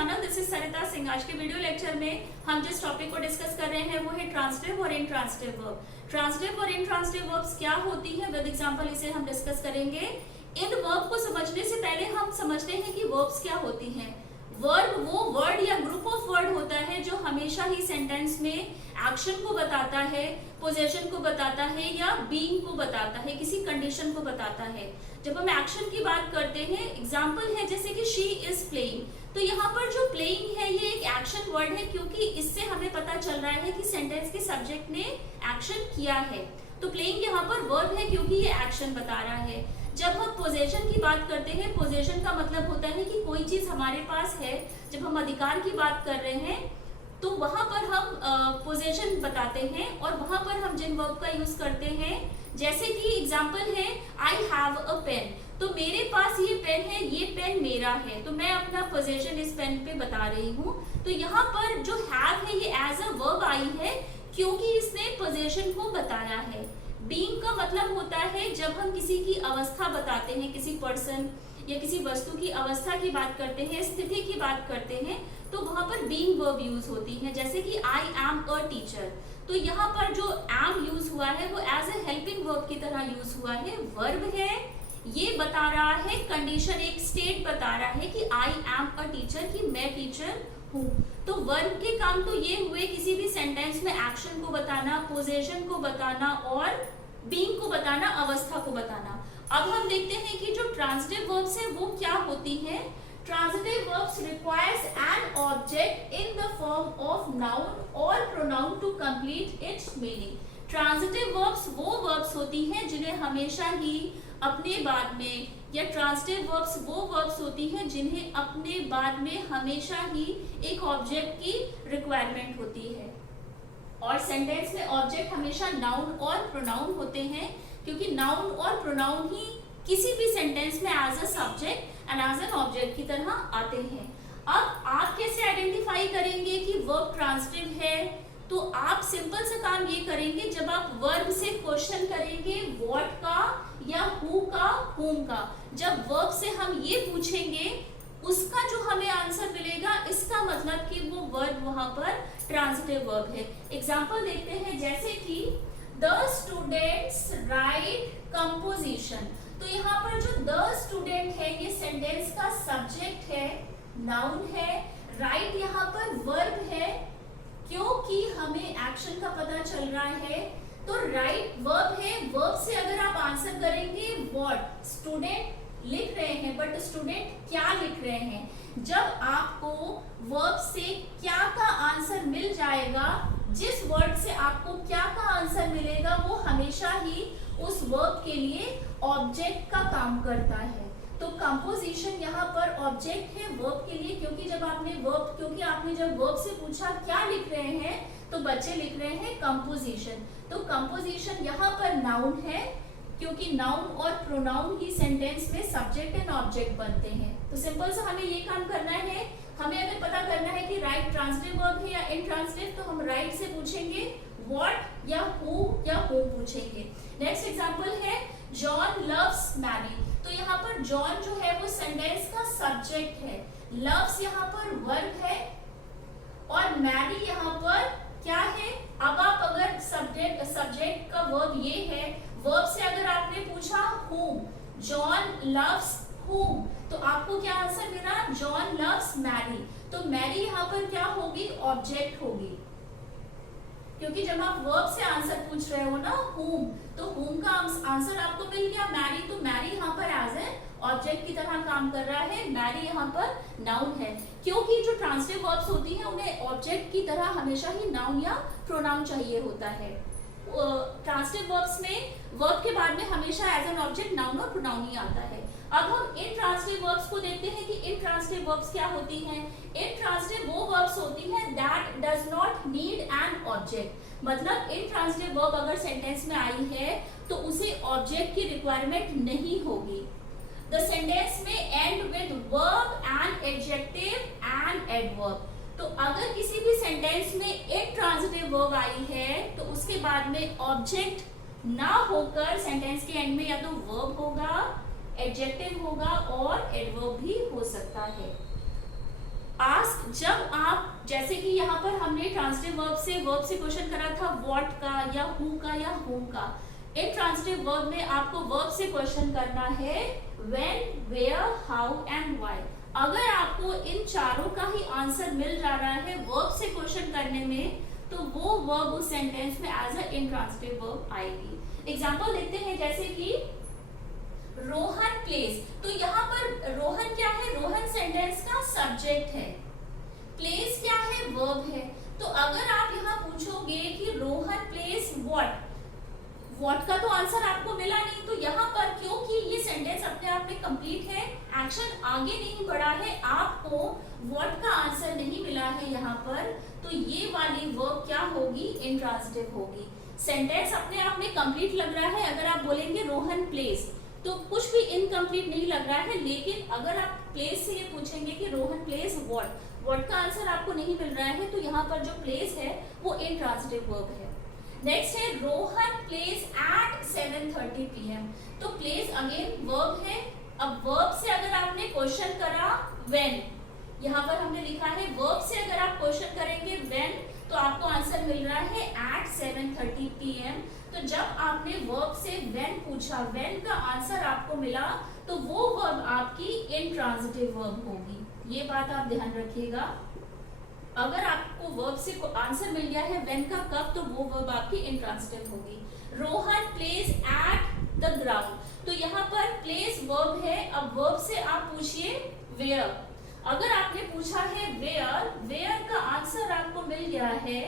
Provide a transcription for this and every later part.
Channel, this is सरिता सिंह। आज के video lecture में हम जिस टॉपिक को डिस्कस कर रहे हैं वो है ट्रांजिटिव और इनट्रांजिटिव वर्ब। ट्रांजिटिव और इनट्रांजिटिव वर्ब्स क्या होती है, विद एग्जांपल इसे हम डिस्कस करेंगे। इन वर्ब को समझने से पहले हम समझते हैं कि वर्ब्स क्या होती हैं। वर्ब वो वर्ड या ग्रुप ऑफ वर्ड होता है जो हमेशा ही सेंटेंस में एक्शन को बताता है, पोजीशन को बताता है या बीइंग को बताता है, किसी कंडीशन को बताता है। जब हम एक्शन की बात करते हैं, एग्जांपल है जैसे कि शी इज प्लेइंग, तो यहाँ पर जो प्लेइंग है ये एक एक्शन वर्ड है क्योंकि इससे हमें पता चल रहा है कि सेंटेंस के सब्जेक्ट ने एक्शन किया है। तो प्लेइंग यहाँ पर वर्ब है क्योंकि ये एक्शन बता रहा है। जब हम पोजेशन की बात करते हैं, पोजेशन का मतलब होता है कि कोई चीज हमारे पास है। जब हम अधिकार की बात कर रहे हैं तो वहां पर हम पोजेशन बताते हैं और वहां पर हम जिन वर्ब का यूज करते हैं, जैसे कि एग्जांपल है आई हैव अ पेन, तो मेरे पास ये पेन है, ये पेन मेरा है, तो मैं अपना पोजेशन इस पेन पे बता रही हूँ। तो यहाँ पर जो हैव है ये एज अ वर्ब आई है क्योंकि इसने पोजेशन को बताया है। बीइंग का मतलब होता है जब हम किसी की अवस्था बताते हैं, किसी पर्सन या किसी वस्तु की अवस्था की बात करते हैं, स्थिति की बात करते हैं, तो वहां पर बीइंग वर्ब यूज होती है। जैसे कि आई एम अ टीचर, तो यहाँ पर जो एम यूज हुआ है वो एज ए हेल्पिंग वर्ब की तरह यूज हुआ है। वर्ब है, ये बता रहा है कंडीशन, एक स्टेट बता रहा है कि आई एम अ टीचर, कि मैं टीचर हूँ। तो वर्ब के काम तो ये हुए किसी भी सेंटेंस में एक्शन को बताना, पोजीशन को बताना और बीइंग को बताना, अवस्था को बताना। अब हम देखते हैं कि जो ट्रांजिटिव वर्ब्स है वो क्या होती हैं। Transitive verbs requires an object in the form of noun or pronoun to complete its meaning. Transitive verbs वो verbs होती हैं जिन्हें हमेशा ही अपने बाद में, या transitive verbs वो verbs होती हैं जिन्हें अपने बाद में हमेशा ही एक object की requirement होती है। और सेंटेंस में ऑब्जेक्ट हमेशा नाउन और प्रोनाउन होते हैं क्योंकि नाउन और प्रोनाउन ही किसी भी सेंटेंस में as a subject and as an object की तरह आते हैं। अब आप कैसे आइडेंटिफाई करेंगे कि वर्ब ट्रांजिटिव है, तो आप सिंपल सा काम ये करेंगे, जब आप वर्ब से क्वेश्चन करेंगे व्हाट का या हु का, हुम का, जब वर्ब से हम ये पूछेंगे उसका जो हमें आंसर मिलेगा, इसका मतलब कि वो वर्ब वहां पर ट्रांजिटिव वर्ब है। एग्जांपल देखते हैं, जैसे कि द स्टूडेंट्स राइट कंपोजिशन, तो यहाँ पर जो द स्टूडेंट है ये सेंटेंस का सब्जेक्ट है, नाउन है। राइट यहाँ पर वर्ब है क्योंकि हमें एक्शन का पता चल रहा है, तो राइट वर्ब है। वर्ब से अगर आप आंसर करेंगे व्हाट, स्टूडेंट लिख रहे हैं बट स्टूडेंट क्या लिख रहे हैं। जब आपको वर्ब से क्या का आंसर मिल जाएगा, जिस वर्ड से आपको क्या का आंसर मिलेगा वो हमेशा ही उस वर्ब के लिए ऑब्जेक्ट का काम करता है। तो कंपोजिशन यहाँ पर ऑब्जेक्ट है वर्ब के लिए, क्योंकि जब आपने जब वर्ब से पूछा क्या लिख रहे हैं तो बच्चे लिख रहे हैं कंपोजिशन। तो कंपोजिशन यहाँ पर नाउन है क्योंकि नाउन और प्रोनाउन ही सेंटेंस में सब्जेक्ट एंड ऑब्जेक्ट बनते हैं। तो सिंपल सा हमें ये काम करना है। हमें अगर पता करना है कि राइट ट्रांजिटिव वर्ब है या इनट्रांजिटिव, तो हम राइट से पूछेंगे व्हाट या हु या हुम पूछेंगे। नेक्स्ट एग्जांपल है जॉन लव्स मैरी, तो यहाँ पर जॉन जो है वो सेंटेंस का सब्जेक्ट है, लव्स यहाँ पर वर्ब है और मैरी यहाँ पर क्या है। अब आप अगर सब्जेक्ट का वर्ब ये है, वर्ब से अगर आपने पूछा whom, जॉन लव्स whom, तो आपको क्या आंसर मिला, जॉन लव्स मैरी। तो मैरी यहाँ पर क्या होगी, ऑब्जेक्ट होगी, क्योंकि जब आप वर्ब से आंसर पूछ रहे हो ना whom, तो whom का आंसर आपको मिल गया मैरी, तो मैरी यहाँ पर एज ए ऑब्जेक्ट की तरह काम कर रहा है। मैरी यहाँ पर नाउन है क्योंकि जो ट्रांजिटिव वर्ब्स होती हैं उन्हें ऑब्जेक्ट की तरह हमेशा ही नाउन या प्रोनाउन चाहिए होता है। ट्रांजिटिव वर्ब्स में वर्ब के बाद में हमेशा एज एन ऑब्जेक्ट नाउन और प्रोनाउन ही आता है। अब हम इनट्रांजिटिव वर्ब्स को देखते हैं कि इनट्रांजिटिव वर्ब्स क्या होती हैं। इनट्रांजिटिव वो वर्ब्स होती हैं that does not need an object, मतलब इनट्रांजिटिव वर्ब अगर सेंटेंस में आई है तो उसे ऑब्जेक्ट की रिक्वायरमेंट नहीं होगी। द सेंटेंस में and with verb and adjective and adverb, तो अगर किसी भी सेंटेंस में इनट्रांजिटिव वर्ब आई है तो उसके बाद में ऑब्जेक्ट ना होकर सेंटेंस के एंड में या तो वर्ब होगा, एडजेक्टिव होगा और एडवर्ब भी हो सकता है। आस्क, जब आप, जैसे कि यहाँ पर हमने ट्रांजिटिव वर्ब से क्वेश्चन करा था व्हाट का या हु का या होम का। इन ट्रांजिटिव वर्ब में आपको वर्ब से क्वेश्चन करना है when, where, how and why. अगर आपको इन चारों का ही आंसर मिल जा रहा है वर्ब से क्वेश्चन करने में, तो वो वर्ब उस सेंटेंस में एज अ इंट्रांजिटिव वर्ब आएगी। एग्जांपल देखते हैं, जैसे कि रोहन प्लेस। तो यहाँ पर रोहन क्या है? रोहन सेंटेंस का सब्जेक्ट है, प्लेस क्या है? वर्ब है। तो अगर आप यहाँ पूछोगे कि रोहन प्लेस व्हाट का तो आंसर आपको मिला नहीं। तो यहाँ पर क्योंकि ये सेंटेंस अपने आप में कंप्लीट है, एक्शन आगे नहीं बढ़ा है, आपको व्हाट का आंसर नहीं मिला है यहाँ पर, तो ये वाली वर्ब क्या होगी? इंट्रांजिटिव होगी। सेंटेंस अपने आप में कंप्लीट लग रहा है। अगर आप बोलेंगे रोहन प्लेस, तो कुछ भी इनकम्प्लीट नहीं लग रहा है। लेकिन अगर आप प्लेस से ये पूछेंगे कि रोहन प्लेस व्हाट का आंसर आपको नहीं मिल रहा है, तो यहाँ पर जो प्लेस है वो इंट्रांजिटिव वर्ब है। नेक्स्ट है रोहन प्लेस एट 7:30 PM। तो प्लेस अगेन वर्ब है। अब वर्ब से अगर आपने क्वेश्चन करा व्हेन, यहाँ पर हमने लिखा है वर्ब से अगर आप क्वेश्चन करेंगे व्हेन, तो आपको आंसर मिल रहा है एट 7:30 PM। तो जब आपने वर्ब से व्हेन पूछा, व्हेन का आंसर आपको मिला, तो वो वर्ब आपकी इंट्रांजिटिव वर्ब होगी। ये बात आप ध्यान रखिएगा। अगर आपको वर्ब से आंसर मिल गया है व्हेन का कब, तो वो वर्ब आपकी इंट्रांजिटिव होगी। Rohan place at the ground. तो यहाँ पर प्लेस वर्ब है। अब वर्ब से आप पूछिए वेयर। अगर आपने पूछा है वेयर का आंसर आपको मिल गया है,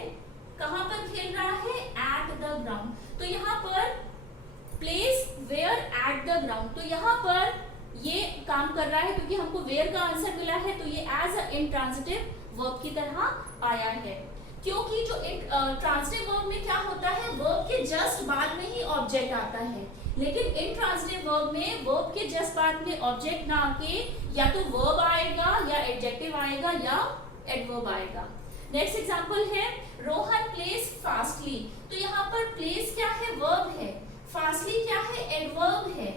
कहां पर खेल रहा है? At the ground. तो यहाँ पर place where at the ground, तो यहाँ पर ये काम कर रहा है क्योंकि हमको वेयर का आंसर मिला है, तो ये एज अ इंट्रांजिटिव वर्ब की तरह आया है। क्योंकि जो ट्रांजिटिव वर्ब में क्या होता है, वर्ब के जस्ट बाद में ही ऑब्जेक्ट आता है, लेकिन इंट्रांजिटिव वर्ब में वर्ब के जस्ट बाद में ऑब्जेक्ट ना आके या तो वर्ब आएगा या एडजेक्टिव आएगा या एडवर्ब आएगा। नेक्स्ट एग्जांपल है रोहन प्लेस फास्टली। तो यहाँ पर प्लेस क्या है? वर्ब है। फास्टली क्या है? एडवर्ब है,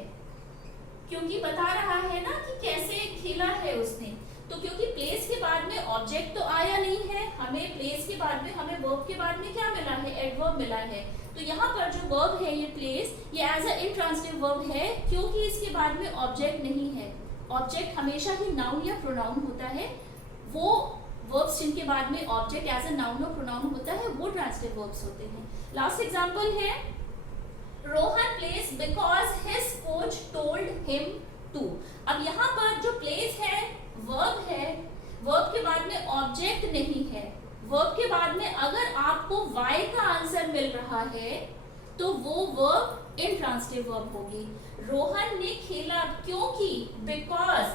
क्योंकि बता रहा है ना कि कैसे खेला है उसने। तो क्योंकि प्लेस के बाद में ऑब्जेक्ट तो आया नहीं है, हमें प्लेस के बाद में, हमें वर्ब के बाद में क्या मिला है? एडवर्ब मिला है। तो यहाँ पर जो वर्ब है ये प्लेस, ये एज अ इंट्रांजिटिव वर्ब है क्योंकि इसके बाद में ऑब्जेक्ट नहीं है। ऑब्जेक्ट हमेशा ही नाउन या प्रोनाउन होता है। वो वर्ब्स जिनके बाद में ऑब्जेक्ट एज अ नाउन और प्रोनाउन होता है वो ट्रांजिटिव वर्ब्स होते हैं। लास्ट एग्जांपल है Rohan place because his coach told him to. अब यहाँ पर जो प्लेस है वर्ब है, वर्ब के बाद में ऑब्जेक्ट नहीं है। वर्ब के बाद में अगर आपको वाई का आंसर मिल रहा है, तो वो वर्ब इंट्रांजिटिव वर्ब होगी। रोहन ने खेला क्योंकि because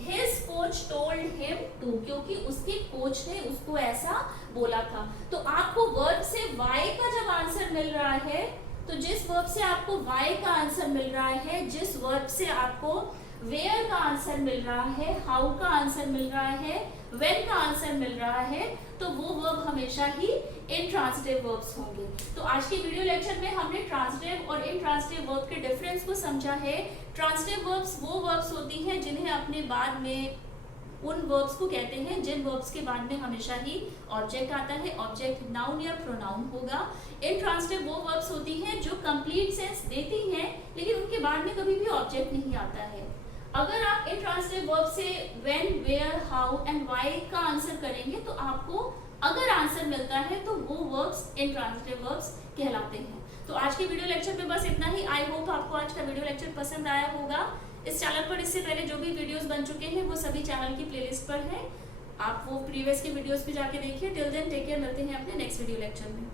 his coach told him to, क्योंकि उसके कोच ने उसको ऐसा बोला था। तो आपको वर्ब से वाई का जब आंसर मिल रहा है, तो जिस वर्ब से आपको वाई का आंसर मिल रहा है, जिस वर्ब से आपको वेयर का आंसर मिल रहा है, हाउ का आंसर मिल रहा है, व्हेन का आंसर मिल रहा है, तो वो वर्ब हमेशा ही इंट्रांजिटिव वर्ब्स होंगे। तो आज के वीडियो लेक्चर में हमने ट्रांजिटिव और इंट्रांजिटिव वर्ब के डिफरेंस को समझा है। ट्रांजिटिव वर्ब्स वो वर्ब्स होती हैं जिन्हें अपने बाद में, उन वर्ब्स को कहते हैं जिन वर्ब्स के बाद में हमेशा ही ऑब्जेक्ट आता है, ऑब्जेक्ट नाउन या प्रोनाउन होगा। इंट्रांजिटिव वो वर्ब्स होती हैं जो कंप्लीट सेंस देती हैं लेकिन उनके बाद में कभी भी ऑब्जेक्ट नहीं आता है। अगर आप इंट्रांजिटिव वर्ब से when, where, how and why का आंसर करेंगे, तो आपको अगर आंसर मिलता है तो वो वर्ब्स इंट्रांजिटिव वर्ब्स कहलाते हैं। तो आज के वीडियो लेक्चर में बस इतना ही। आई होप आपको आज का वीडियो लेक्चर पसंद आया होगा। इस चैनल पर इससे पहले जो भी वीडियोस बन चुके हैं वो सभी चैनल की प्लेलिस्ट पर है, आप वो प्रीवियस के वीडियोस भी जाके देखिए। टिल देन टेक केयर, मिलते हैं अपने नेक्स्ट वीडियो लेक्चर में।